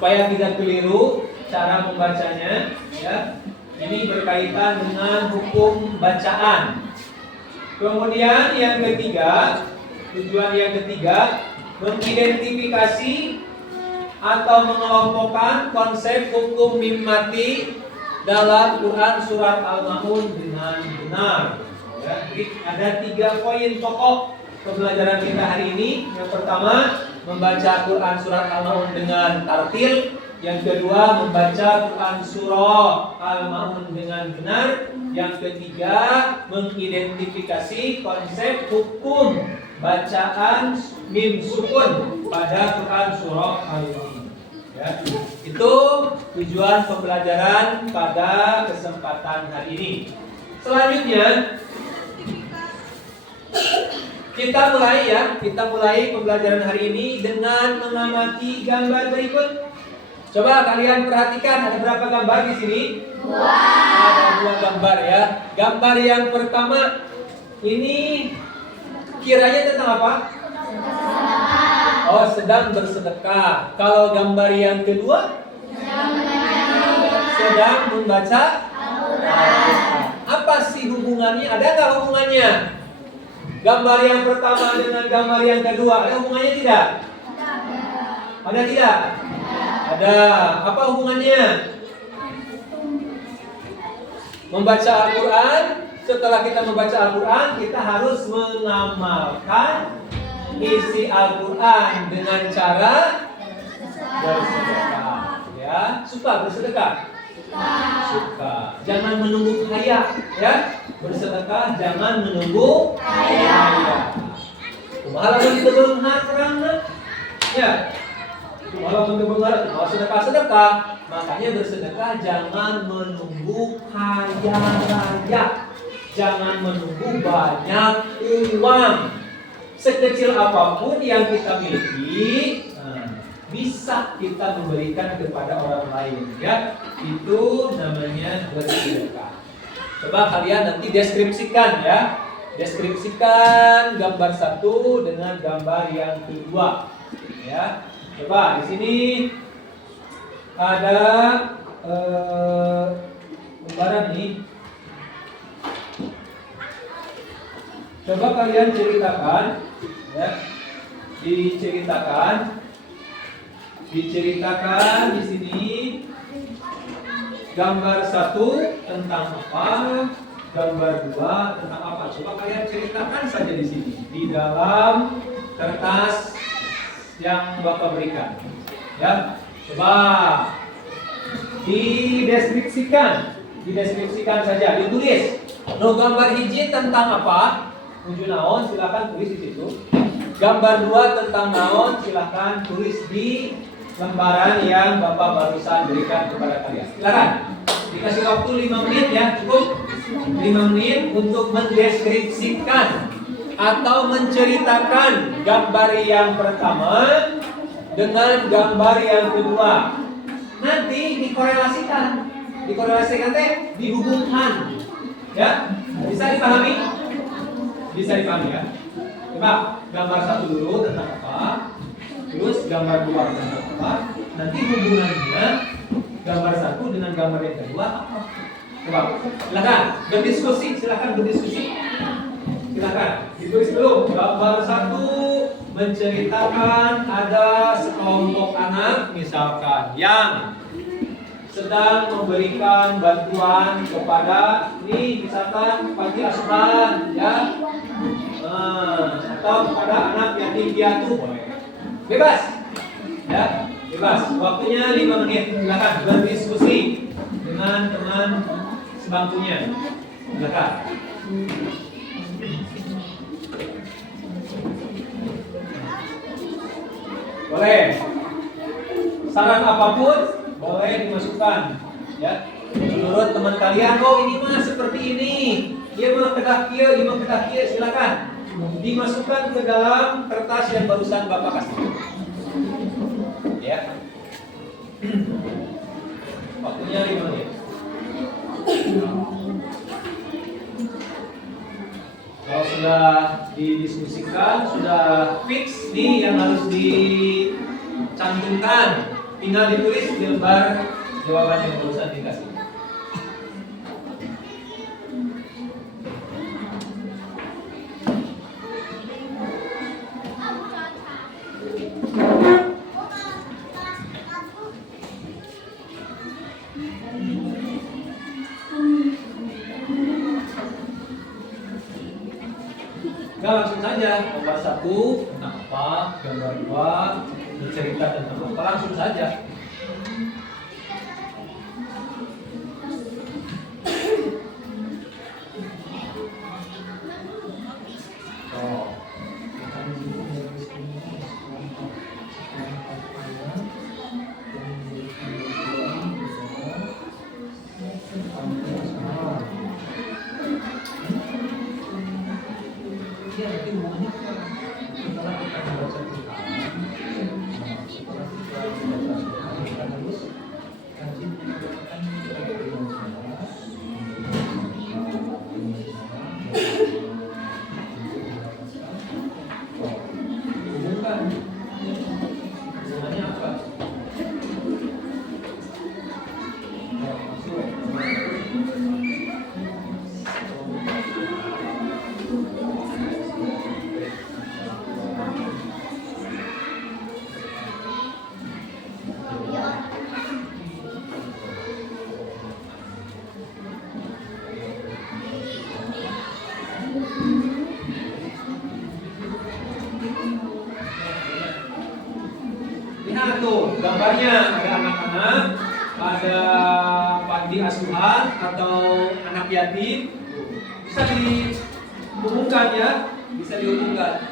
supaya tidak keliru cara membacanya, ya. Ini berkaitan dengan hukum bacaan. Kemudian yang ketiga, tujuan yang ketiga, mengidentifikasi atau mengelompokkan konsep hukum mim mati dalam Quran surat Al-Ma'un dengan benar. Ya, jadi ada 3 poin pokok pembelajaran kita hari ini. Yang pertama, membaca Quran surat Al-Ma'un dengan tartil. Yang kedua, membaca Quran surah Al-Ma'un dengan benar. Yang ketiga, mengidentifikasi konsep hukum bacaan mim sukun pada Quran surah Al-Ma'un. Ya, itu tujuan pembelajaran pada kesempatan hari ini. Selanjutnya kita mulai pembelajaran hari ini dengan mengamati gambar berikut. Coba kalian perhatikan, ada berapa gambar di sini? 2. Ada 2 gambar ya. Gambar yang pertama ini kiranya tentang apa? Oh, sedang bersedekah. Kalau gambar yang kedua? Sedang membaca Al-Quran. Apa sih hubungannya? Ada nggak hubungannya? Gambar yang pertama dengan gambar yang kedua, ada hubungannya tidak? Ada tidak? Ada. Apa hubungannya? Membaca Al-Quran. Setelah kita membaca Al-Quran, kita harus mengamalkan isi Al-Quran dengan cara bersedekah. Ya, suka bersedekah? Suka. Jangan menunggu kaya, ya. Bersedekah jangan menunggu kaya. Kumaha lamun teu beunghar perangna? Ya. Kumaha lamun teu beunghar, mau sedekah. Makanya bersedekah jangan menunggu kaya raya. Jangan menunggu banyak uang. Sekecil apapun yang kita miliki, bisa kita memberikan kepada orang lain, ya. Itu namanya bersedekah. Coba kalian nanti deskripsikan, ya. Deskripsikan gambar 1 dengan gambar yang kedua, ya. Coba di sini ada gambaran nih. Coba kalian ceritakan, ya. Diceritakan di sini gambar 1 tentang apa, gambar 2 tentang apa. Coba kalian ceritakan saja di sini di dalam kertas yang Bapak berikan. Ya, coba dideskripsikan saja, ditulis. No, gambar hiji tentang apa? Tujuh naon, silakan tulis di situ. Gambar 2 tentang naon, silakan tulis di lembaran yang Bapak barusan berikan kepada kalian. Silakan. Dikasih waktu 5 menit ya, cukup 5 menit untuk mendeskripsikan atau menceritakan gambar yang pertama dengan gambar yang kedua. Nanti dikorelasikan teh dihubungkan. Ya, bisa dipahami? Bisa dipahami ya. Coba gambar 1 dulu tentang apa, terus gambar 2 tentang apa, nanti hubungannya gambar 1 dengan gambar yang kedua apa? Coba, silakan berdiskusi. Silakan ditulis dulu. Gambar 1 menceritakan ada sekelompok anak misalkan yang sedang memberikan bantuan kepada ini misalkan panti asuhan, ya. Atau kepada anak yatim piatu boleh. Bebas. Ya, bebas. Waktunya 5 menit. Silakan berdiskusi dengan teman sebangkunya. Silakan. Boleh. Saran apapun boleh dimasukkan, ya. Menurut teman kalian, oh ini mah seperti ini. Dia mah kedah kieu, silakan dimasukkan ke dalam kertas yang barusan Bapak kasih. Ya. Waktunya 5 menit. Kalau sudah didiskusikan, sudah fix nih yang harus dicantumkan, tinggal ditulis di lembar jawaban yang barusan dikasih. Nah, langsung saja gambar 1 tentang apa, gambar 2 bercerita tentang apa, langsung saja. Lihat tuh gambarnya, ada anak-anak, ada panti asuhan atau anak yatim. Bisa dihubungkan ya, bisa dihubungkan.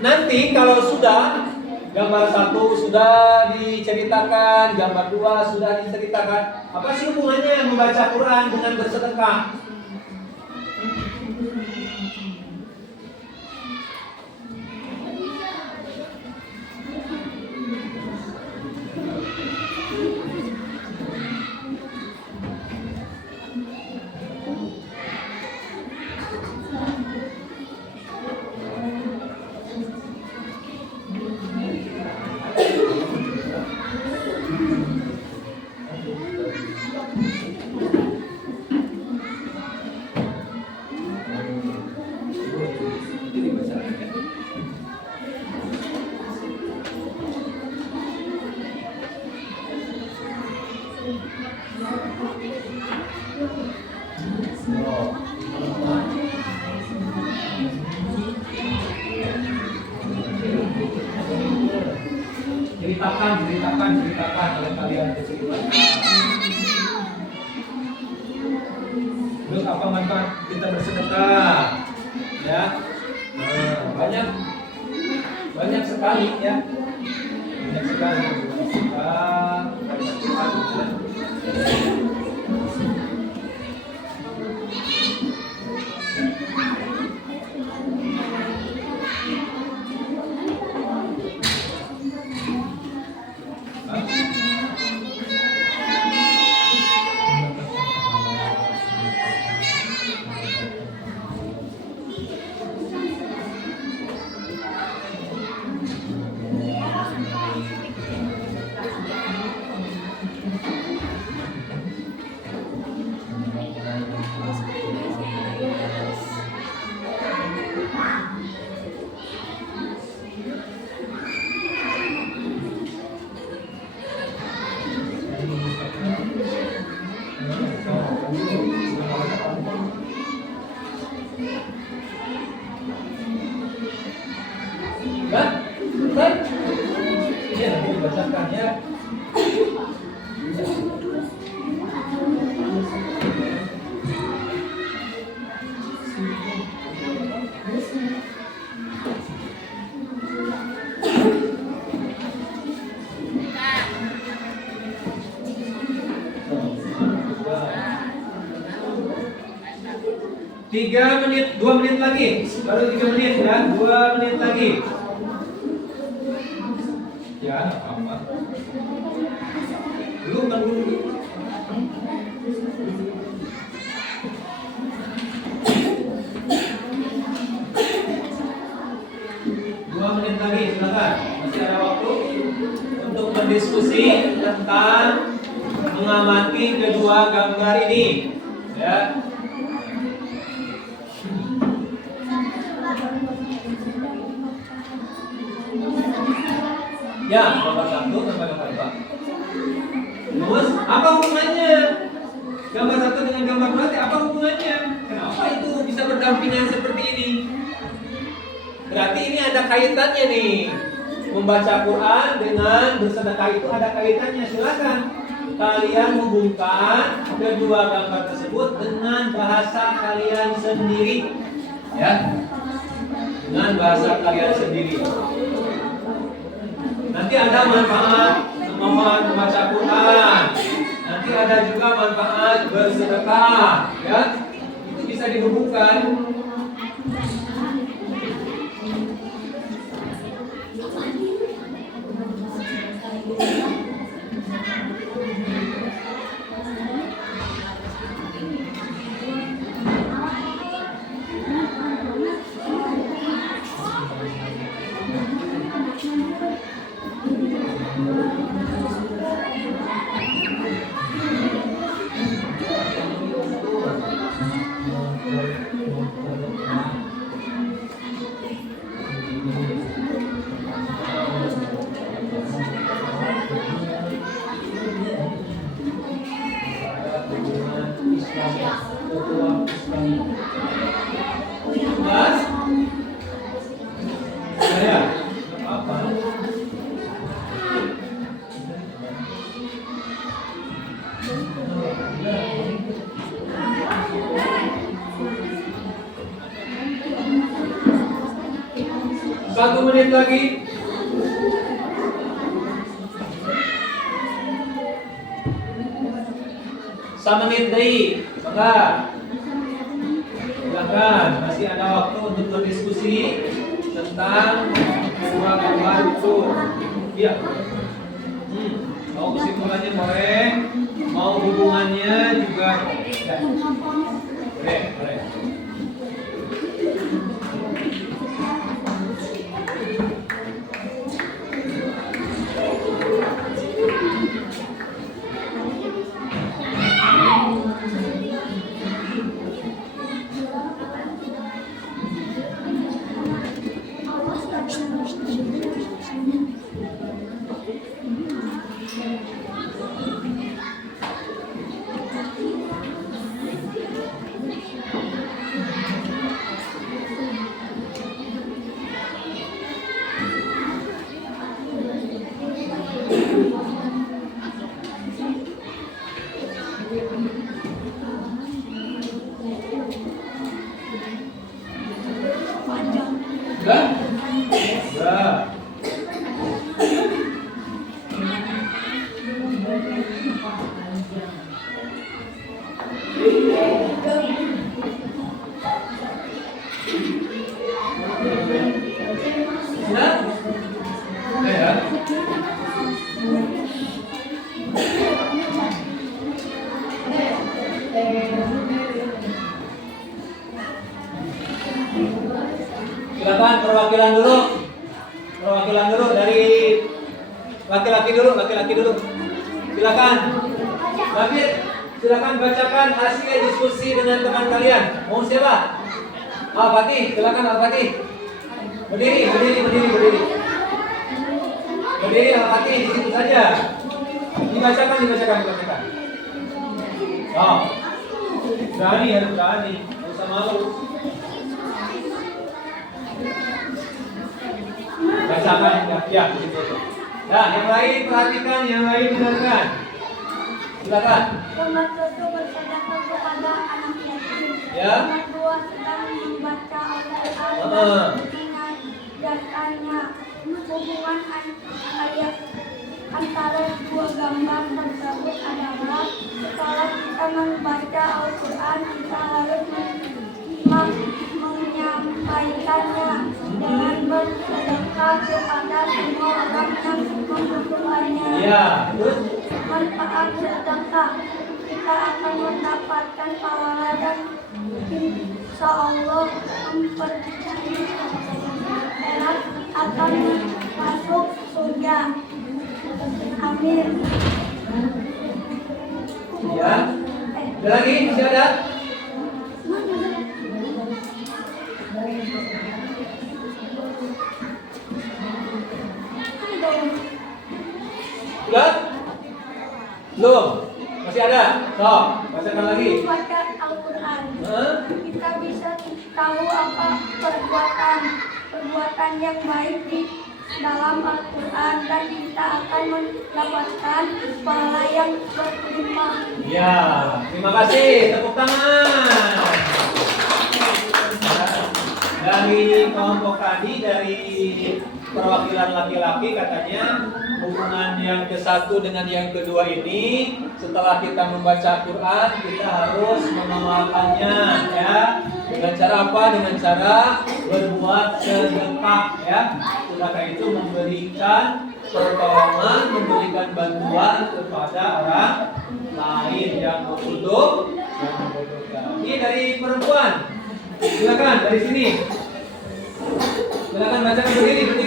Nanti kalau sudah gambar 1 sudah diceritakan, gambar 2 sudah diceritakan, apa sih hubungannya membaca Quran dengan bersedekah? Ceritakan oleh kalian keceritakan. Terus apa manfaat kita bersedekah? Ya, banyak sekali ya, banyak sekali bersedekah. Tiga menit, 2 menit lagi, baru 3 menit ya, 2 menit lagi. Ya, nggak apa-apa. Dulu kan dulu. silakan. Masih ada waktu untuk berdiskusi tentang mengamati kedua gambar ini. Ya. Ya, gambar 1 sampai gambar 2. Terus, apa hubungannya? Gambar 1 dengan gambar 2 apa hubungannya? Kenapa itu bisa berdampingan seperti ini? Berarti ini ada kaitannya nih. Membaca Quran dengan bersedekah itu ada kaitannya. Silakan kalian hubungkan kedua gambar tersebut dengan bahasa kalian sendiri. Ya. Dengan bahasa kalian sendiri. Nanti ada manfaat membaca Quran. Nanti ada juga manfaat bersedekah, ya. Itu bisa dihubungkan. Satu menit lagi. Menit dari maka silakan, masih ada waktu untuk berdiskusi tentang kedua gambar itu. Ya. Mau kesimpulannya boleh, mau hubungannya juga boleh. Boleh. Silakan perwakilan dulu dari laki-laki dulu. Silakan. David, silakan bacakan hasil diskusi dengan teman kalian. Mau siapa? Al-Fatih, silakan Al-Fatih. Berdiri. Berdiri Al-Fatih di situ saja. Dibacakan. Oh. Berani. Enggak usah malu. Bacakan ya, begitu. Nah, yang lain perhatikan, yang lain dengarkan. Silakan. Nomor 1 bersedekah kepada anak yatim. Ya. Nomor 2 sedang membaca Al-Quran mengajarkannya. Hubungan ayat antara dua gambar tersebut adalah setelah kita membaca Al-Quran kita harus menyampaikannya dengan bersedekah kepada semua orang yang membutuhkannya. Ya, terus Manfaat sedekah, kita akan mendapatkan pahala dan insya Allah mempercayai akan Ya. Ada lagi? Masih ada? Sudah? Belum? Masih ada? So, bacakan lagi. Baca Al-Quran. Hah? Kita bisa tahu apa perbuatan yang baik di dalam Al-Quran dan kita akan mendapatkan pahala yang berlimpah. Ya, terima kasih. Tepuk tangan. Dari kelompok tadi, dari perwakilan laki-laki katanya hubungan yang ke-1 dengan yang kedua ini, setelah kita membaca Quran kita harus mengamalkannya, ya. Dengan cara apa? Dengan cara berbuat sedekah, ya. Sedekah itu memberikan pertolongan, memberikan bantuan kepada orang lain yang membutuhkan. Ini dari perempuan. Silakan dari sini. Silakan bacakan berdiri.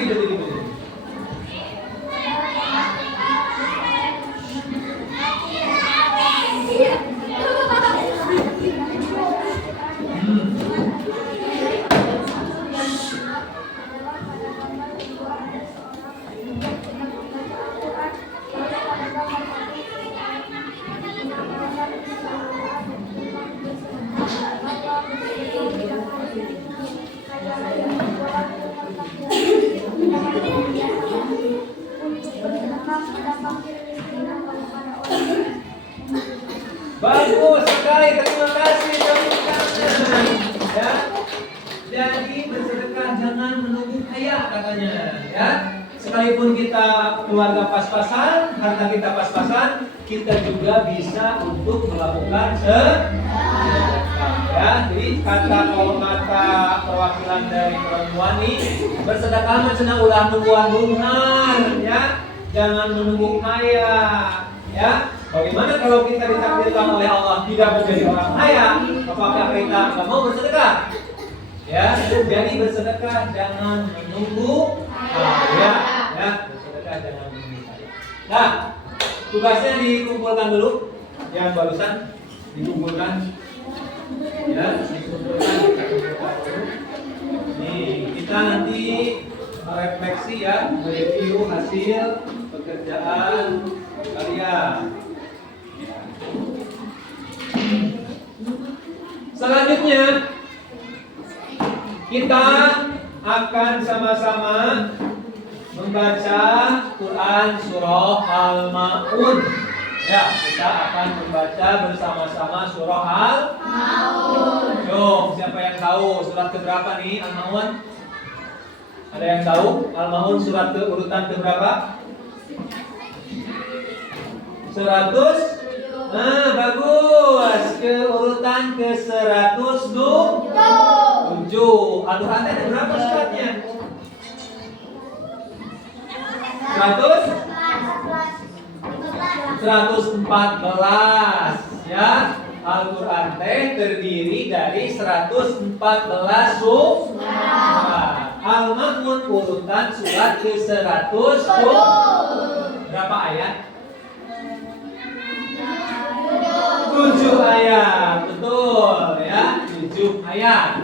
Bagus sekali, terima kasih. Ya, jadi bersedekah jangan menunggu kaya katanya. Ya, sekalipun kita keluarga pas-pasan, harta kita pas-pasan, kita juga bisa untuk melakukan sedekah. Ya, jadi kalau kata perwakilan dari perempuan nih, bersedekah mah cenah ulah nungguan bungan, ya, jangan menunggu kaya. Ya, bagaimana kalau kita ditakdirkan oleh Allah tidak menjadi orang kaya? Apakah kita nggak mau bersedekah? Ya, jadi bersedekah jangan menunggu kaya. Ya, bersedekah jangan menunggu kaya. Nah, tugasnya dikumpulkan dulu. Yang barusan dikumpulkan. Ya, dikumpulkan dulu. Nih, kita nanti merefleksi ya, mereview hasil pekerjaan kalian. Selanjutnya kita akan sama-sama membaca Quran surah Al-Maun. Ya, kita akan membaca bersama-sama surah Al-Maun. Yo, siapa yang tahu surat keberapa nih Al-Maun? Ada yang tahu Al-Maun surat urutan keberapa? 100. Nah, bagus. Ke urutan ke 107. Al-Quran ada berapa suratnya? 114 ya. Al-Quran terdiri dari 114 surat. Al-Maun urutan surat ke 100. Berapa ayat? 7 ayat, betul ya, 7 ayat.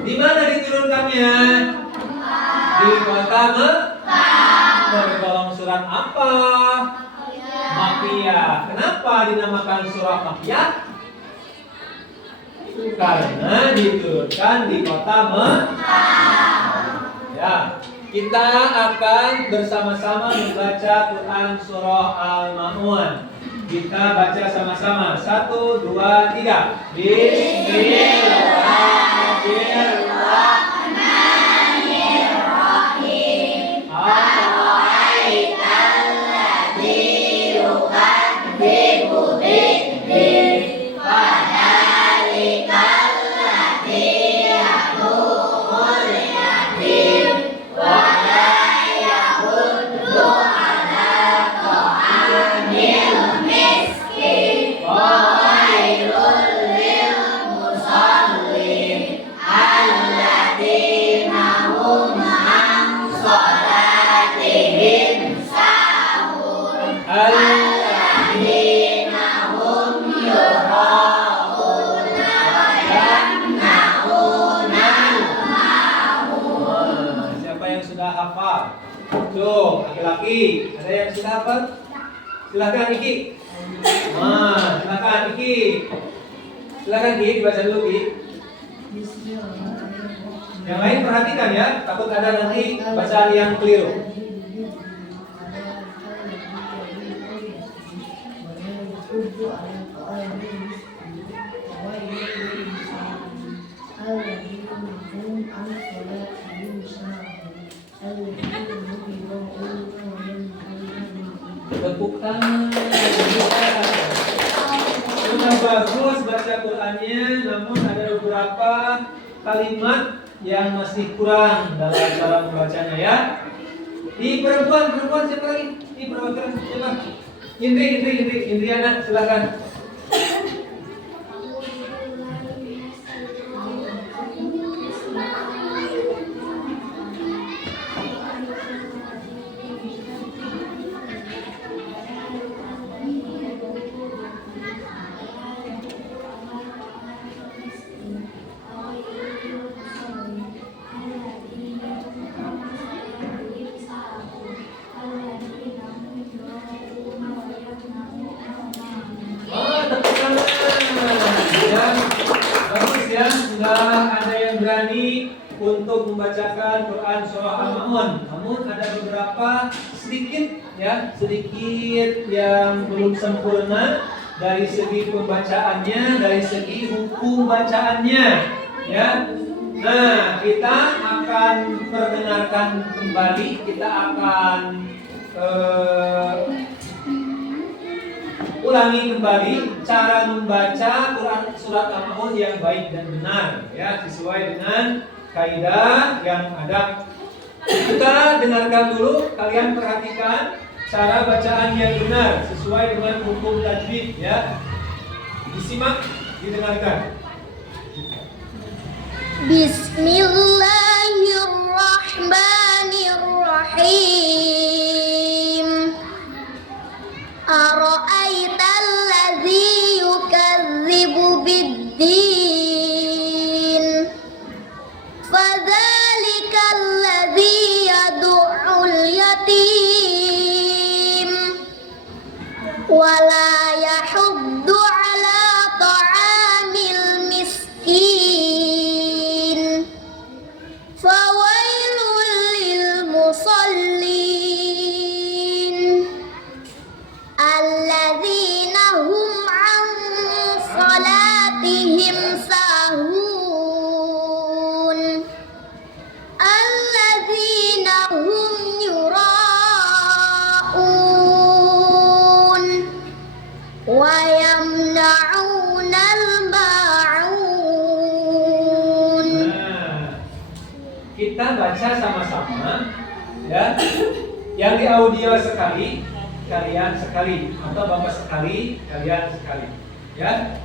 Di mana diturunkannya? Di kota Mekah. Tergolong surat apa? Makkiyah. Kenapa dinamakan surat Makkiyah? Karena diturunkan di kota Mekah. Ya, kita akan bersama-sama membaca Quran surah Al-Maun. Kita baca sama-sama. 1, 2, 3. Bismillahirrahmanirrahim. Ara'aital ladzi yukadzibu bid-din. Fadzalikal ladzi yad'ul yatim wa la yahuddu 'ala ta'amil miskin wa ghairul lil musallin. sudah hafal? Tuh, laki-laki, ada yang sudah hafal? Silakan Iki. Silakan Iki. Silakan Ki, dibaca dulu Ki. Yang lain perhatikan ya, takut ada nanti bacaan yang keliru. Tepuk tangan. Sudah bagus baca Qur'annya, namun ada beberapa kalimat yang masih kurang dalam cara membacanya ya. Di perempuan siapa lagi? Di perwakilan siapa? Indriana, silakan. Sudah ada yang berani untuk membacakan Quran surah Al-Ma'un. Namun ada beberapa sedikit yang belum sempurna dari segi pembacaannya, dari segi hukum bacaannya, ya. Nah, kita akan perdengarkan kembali, kita akan ulangi kembali cara membaca Quran surat Al-Ma'un yang baik dan benar ya, sesuai dengan kaidah yang ada. Kita dengarkan dulu, kalian perhatikan cara bacaan yang benar sesuai dengan hukum tajwid ya. Disimak, didengarkan. Bismillahirrahmanirrahim. Ara'aital ladzi yukadzibu bid-din fadzalikal ladzi yad'ul yatim wala yahuddu ala ta'amil miskin fawailul lil musallin alladzina hum an salatihim sahun alladzina hum yura'un wa yamna'unal ma'un. Kita baca sama-sama ya. Yang di audio sekali, kalian sekali, atau Bapak sekali, kalian sekali ya.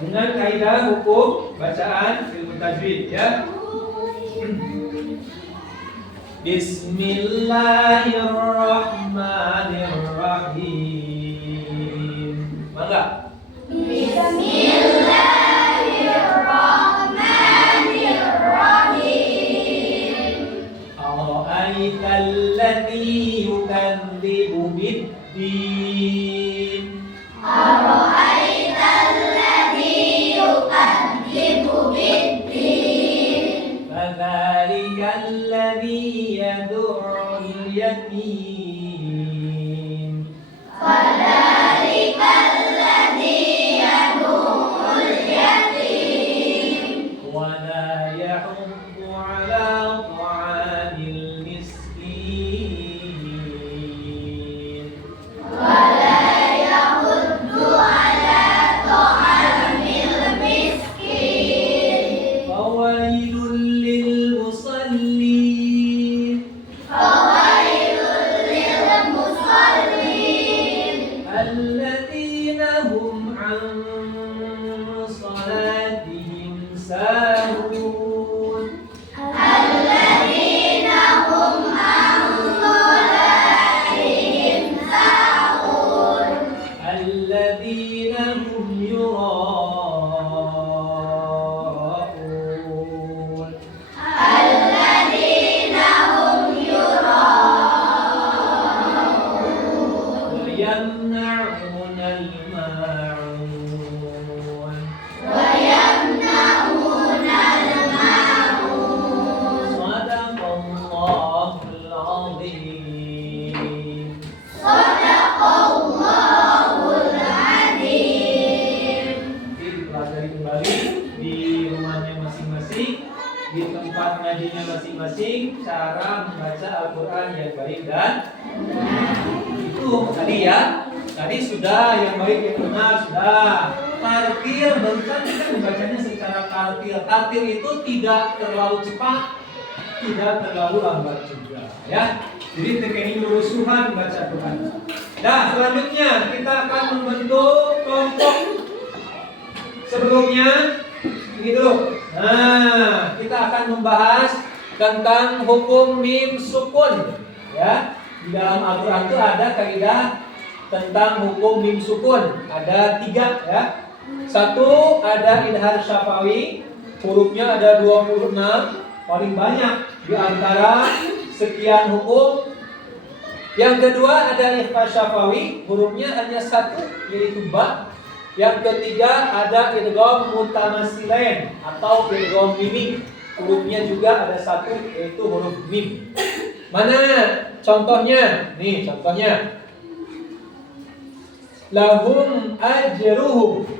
Dengan kaidah hukum bacaan ilmu tajwid ya. Bismillahirrahmanirrahim. Mangga. Ara'aital ladzi yukadzibu bid-din. Fadzalikal ladzi yad'ul yatim. Wala yahuddu ala ta'amil miskin. Fawailul lil musallin. Alladzina hum an salatihim sahun. Alladzina hum yura'un. di tempat ngajinya masing-masing cara membaca Al-Quran yang baik dan itu tadi ya. Tadi sudah yang baik yang benar sudah. Tartil barusan kita membacanya secara tartil. Tartil itu tidak terlalu cepat, tidak terlalu lambat juga ya. Jadi teknik lurusuhan baca Quran. Nah, selanjutnya kita akan membentuk kelompok. Sebelumnya ini dulu. Nah, kita akan membahas tentang hukum mim sukun ya. Di dalam Al-Quran itu ada kaidah tentang hukum mim sukun. Ada 3 ya. Satu, ada idhar syafawi. Hurufnya ada 26, paling banyak di antara sekian hukum. Yang kedua ada ikhfa syafawi, hurufnya hanya 1 yaitu ba. Yang ketiga ada idgham mutamatsilain atau idgham mimi. Hurufnya juga ada 1 yaitu huruf mim. Mana contohnya? Nih contohnya. Lahum ajruhum.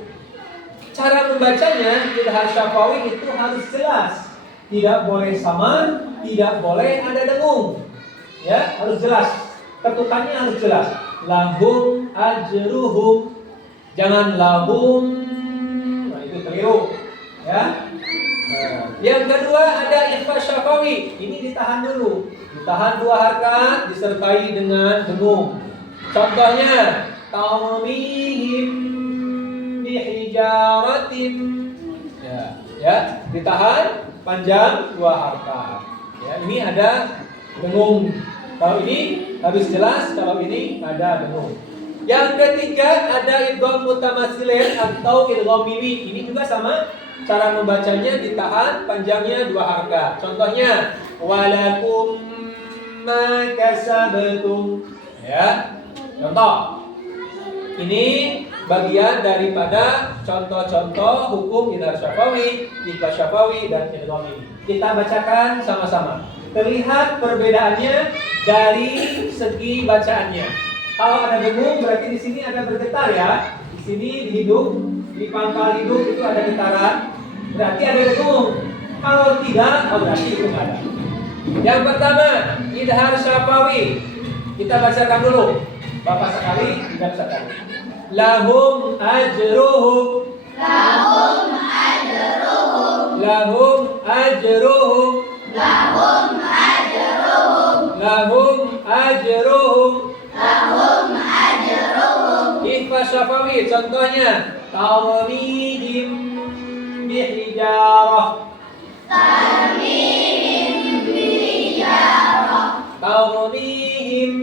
Cara membacanya idhar syafawi itu harus jelas. Tidak boleh samar, tidak boleh ada dengung. Ya, harus jelas. Ketukannya harus jelas. Lahum ajruhum. Jangan lahum. Nah, itu keliru. Ya. Yang kedua ada ikhfa syafawi. Ini ditahan dulu. Ditahan 2 harakat disertai dengan dengung. Contohnya ta'mihim bihijaratin. Ya, ditahan panjang 2 harakat. Ya, ini ada dengung. Kalau ini harus jelas, kalau ini ada dengung. Yang ketiga ada idgham mutamatsilain atau idgham mimi. Ini juga sama, cara membacanya ditahan panjangnya 2 harakat. Contohnya walakum ma kasabtum. Ya. Contoh. Ini bagian daripada contoh-contoh hukum idhar syafawi, ikhfa syafawi dan idgham mimi. Kita bacakan sama-sama. Terlihat perbedaannya dari segi bacaannya. Kalau ada dengung berarti di sini ada bergetar ya. Di sini di hidung, di pangkal hidung itu ada getaran. Berarti ada dengung. Kalau tidak, berarti itu nggak ada. Yang pertama, idhar syafawi. Kita bacakan dulu. Bapak sekali, tidak sekali. Lahum ajruhum. Lahum ajruhum. Lahum ajruhum. Lahum ajruhum. Lahum ajruhum. Lahum ajruhum. Ikhfa syafawi contohnya tarmihim bihijarah. Tarmihim bihijarah. Tarmihim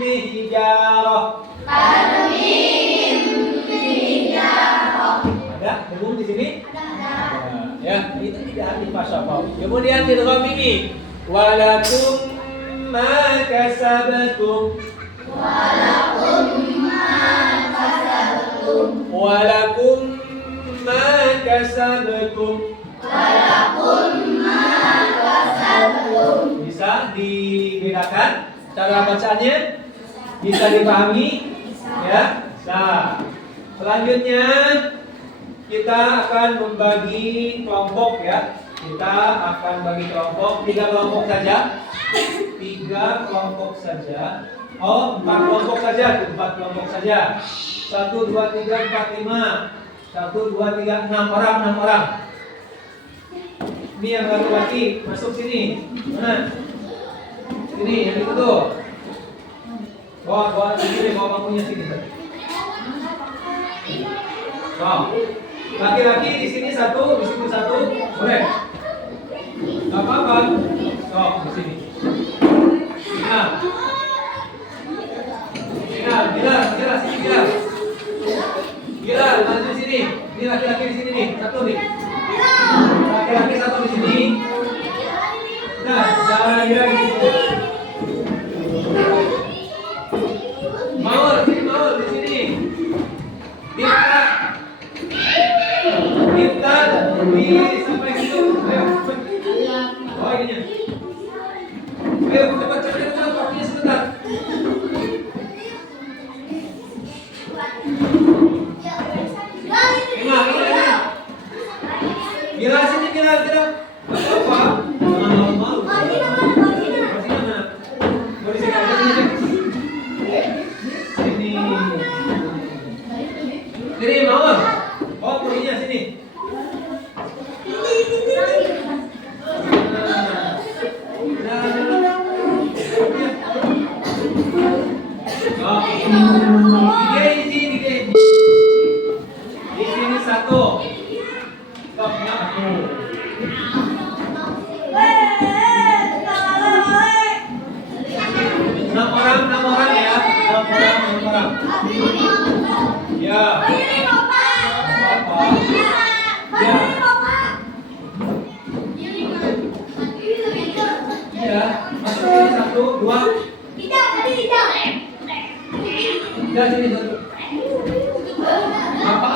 bihijarah. Tarmihim bihijarah. Ada dengung di sini? Ada. Ya, itu tidak ikhfa syafawi. Kemudian idgham mimi. Walakum ma kasabtum. Walakum ma kasabtum. Walakum ma kasabtum. Walakum ma kasabtum. Bisa dibedakan cara bacaannya? Bisa dipahami? Ya. Nah, selanjutnya kita akan membagi kelompok ya. Kita akan bagi kelompok 3 kelompok saja. 3 kelompok saja. Oh, 4 kelompok saja, 4 kelompok saja. 1, 2, 3, 4, 5. 1, 2, 3, 6 orang, 6 orang. Ini yang laki-laki masuk sini. Mana? Sini, yang itu tuh. Bawa sini, bawa bangkunya sini. Oh. Laki-laki di sini 1, di sini 1. Boleh? Gak apa-apa. Oh, di sini. Nah. Bilal, sini Bilal. Bilal, maju sini. Ini laki-laki di sini nih, 1 nih. Laki-laki 1 di sini. Nah, jangan Bilal di sini. Maul di sini. Bintang di sampai situ. Apa? Jangan malu-malu. Posisinya mana? Posisi kamu sini. Sini Mawar. Oh, posisinya sini. Di sini satu. Stopnya aku. 6 orang ya. 6 orang. Ya. Apa? Ya. Iya. Masukin 1, 2. Ya sini satu. Apa?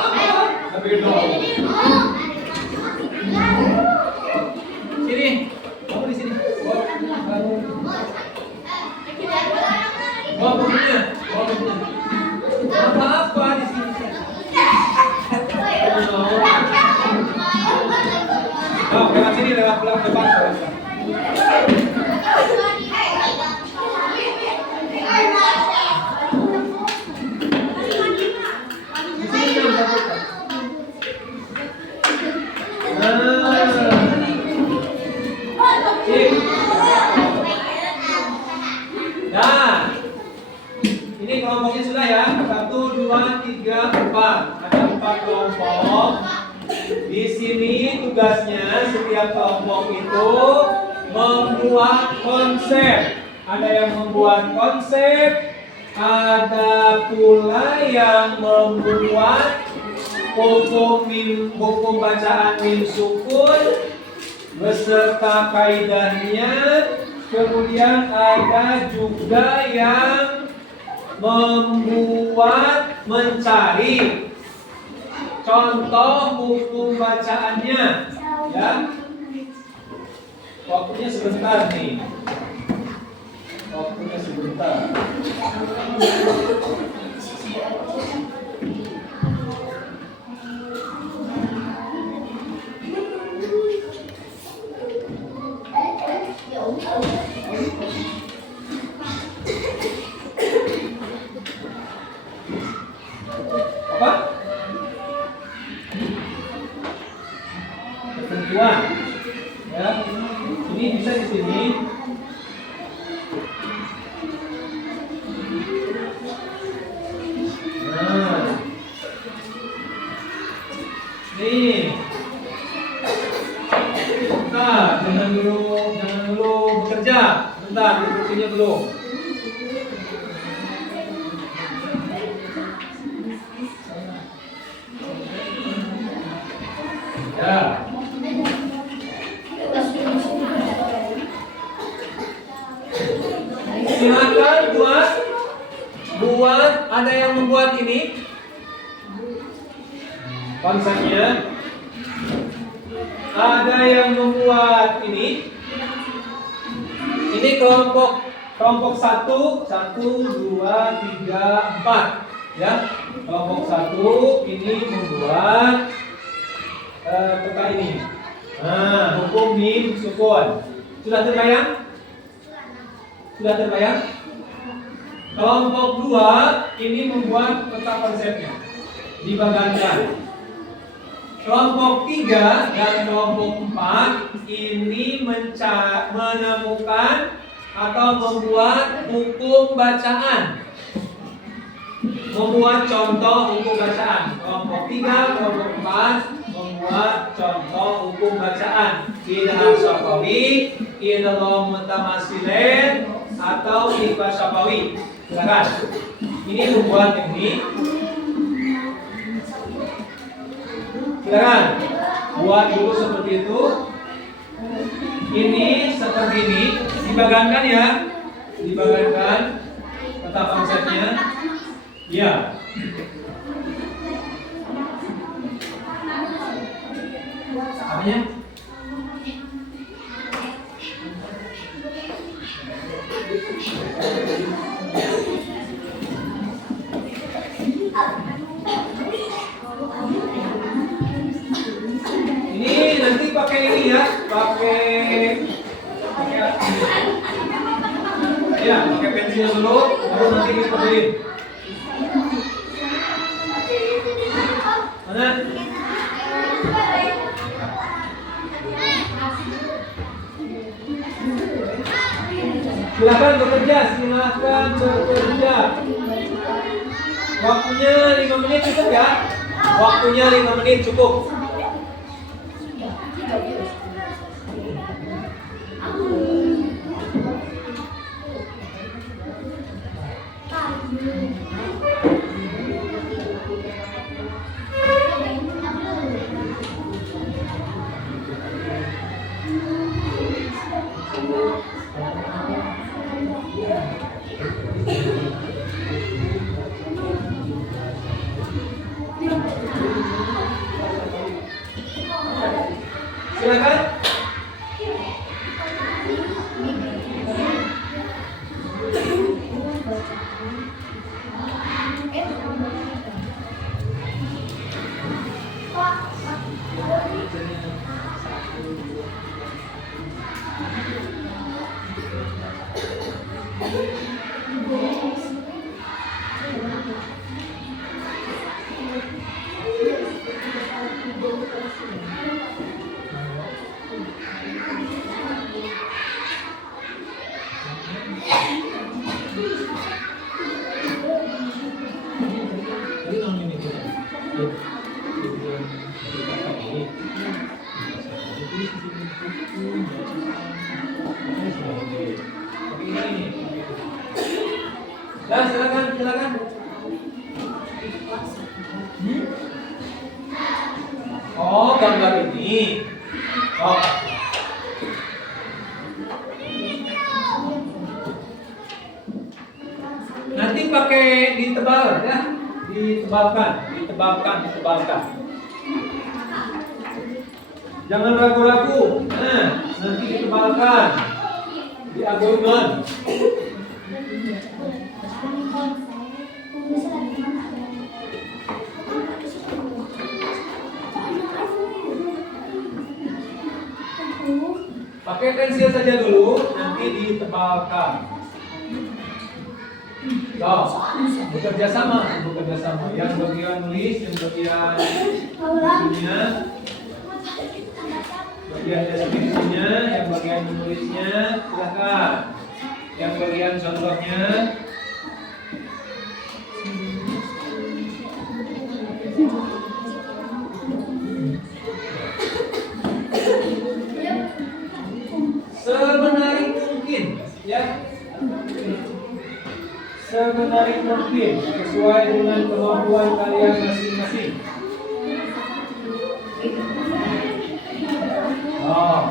Tapi dong. Sini. Kamu di sini. Bawa bukunya. Apa di sini? Oh, lewat sini, lewat pulang depan. Nah, ini kelompoknya sudah ya. 1, 2, 3, 4. Ada 4 kelompok. Di sini tugasnya setiap kelompok itu membuat konsep. Ada yang membuat konsep, ada pula yang membuat buku bacaan mim sukun beserta kaidahnya. Kemudian ada juga yang membuat mencari contoh buku bacaannya, ya. Waktunya sebentar nih. Waktunya sebentar. Apa? Ketentuan. Ya. Ini bisa di sini. Nah. Nih. Bentar, jangan dulu bekerja. Bentar, kursinya dulu. Ya. Silakan buat ada yang membuat ini konsepnya, ada yang membuat ini kelompok 1, 2, 3, 4 ya. Kelompok 1 ini membuat peta ini. Nah, hukum mim sukun. Sudah terbayang? Sudah terbayang? Kelompok 2 ini membuat peta konsepnya. Dibanggakan. Kelompok 3 dan kelompok 4 ini menemukan atau membuat hukum bacaan. Membuat contoh hukum bacaan. Kelompok 3, kelompok 4 membuat contoh hukum bacaan. Idhar syafawi, idgham mutamatsilain atau ikhfa syafawi. Silakan. Ini membuat ini. Silakan. Buat dulu seperti itu. Ini seperti ini. Dibanggakan ya. Dibanggakan peta konsepnya. Ya. Apanya? Ini nanti pakai ini ya, pakai pakai pensil dulu, baru nanti dikodein. Mana? Silakan bekerja, silakan bekerja. Waktunya 5 menit cukup ya? Waktunya 5 menit cukup. Silakan. Nah, silakan. Oh, gambar ini. Oh. Nanti pakai ditebal ya, ditebalkan. Jangan ragu-ragu. Nah, nanti ditebalkan, diagungkan. Pakai pensil saja dulu, nanti ditebalkan. Bekerja sama. Yang bagian nulis, yang bagian ininya, bagian deskripsinya, yang bagian menulisnya, silakan. Yang bagian contohnya. Semenarik mungkin, ya. Semenarik mungkin, sesuai dengan kemampuan kalian masing-masing. Oh.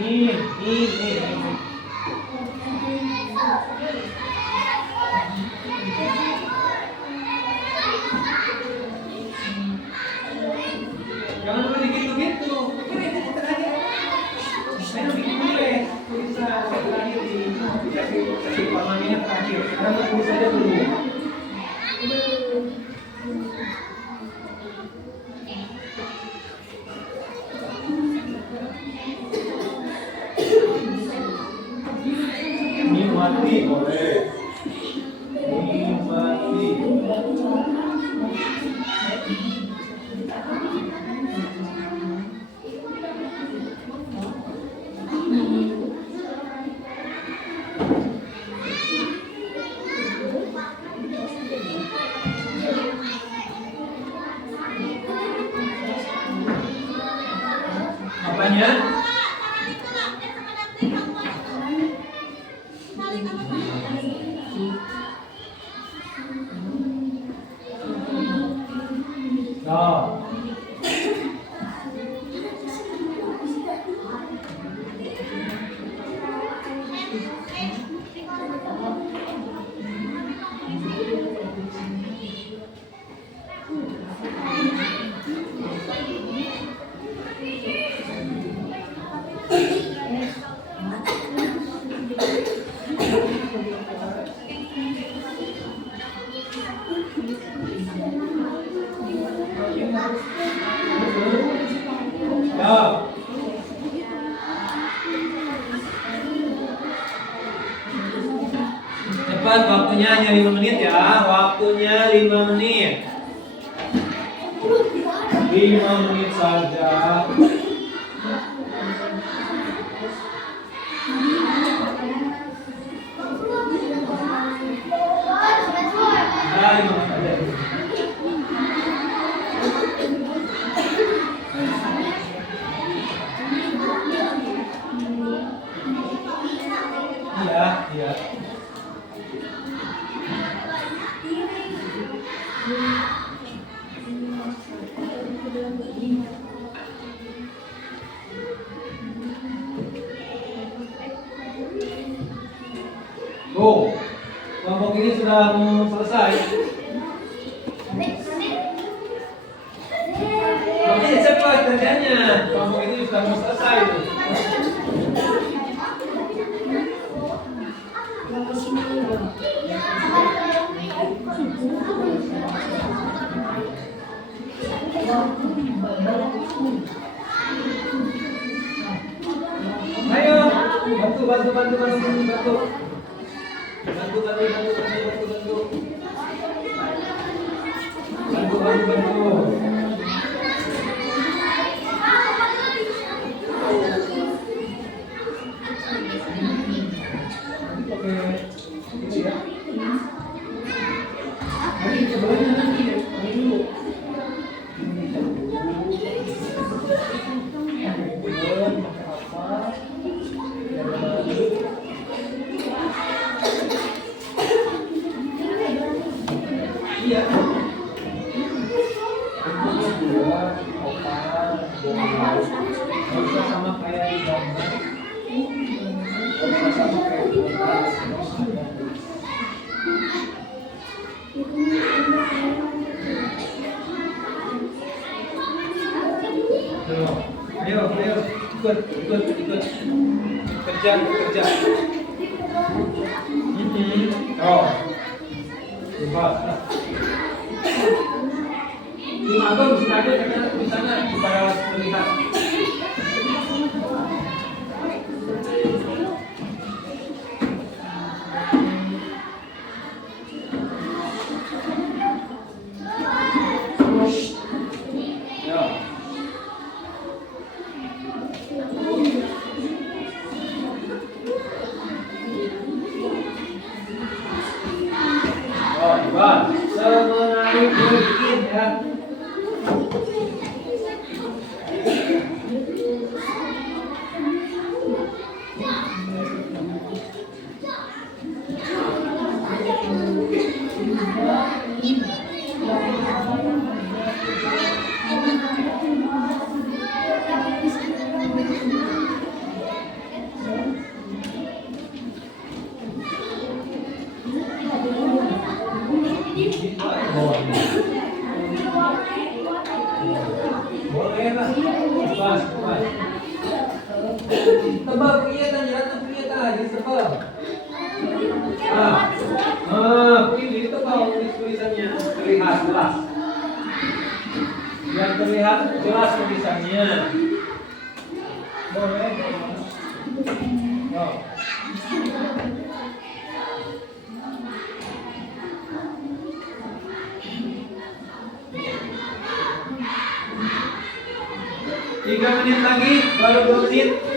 Nih. Jangan lupa gitu-gitu. Saya bikin boleh tulisan terakhir dikasih pamangnya terakhir. Karena tulis saja dulu. Nikmati boleh. Nikmati. Apanya? Oh. cepat, waktunya hanya 5 menit ya. Waktunya 5 menit. 5 menit saja. Nah, 5 menit saja. Iya, iya. Oh, kelompok ini sudah mau selesai. Tapi cepat kerjanya. Kelompok ini sudah mau selesai. Ayo, bantu. Oke, gitu ya. Nanti sebelahnya nanti dulu. Iya. Bisa sama kayak di gambar. Bisa sama kayak di gambar. Ayo, ikut. Kerja. Oh. Hebat. Tim Agung sengaja karena di sana supaya terlihat. Ya. Oh, hebat. Semenarik mungkin ya. Boleh lah. Pas. Tebal kelihatan, jatuh kelihatan lagi tebal. Ini tebal tulisannya terlihat jelas. Biar terlihat jelas tulisannya. Boleh. Yo. 3 menit lagi, baru 2 menit.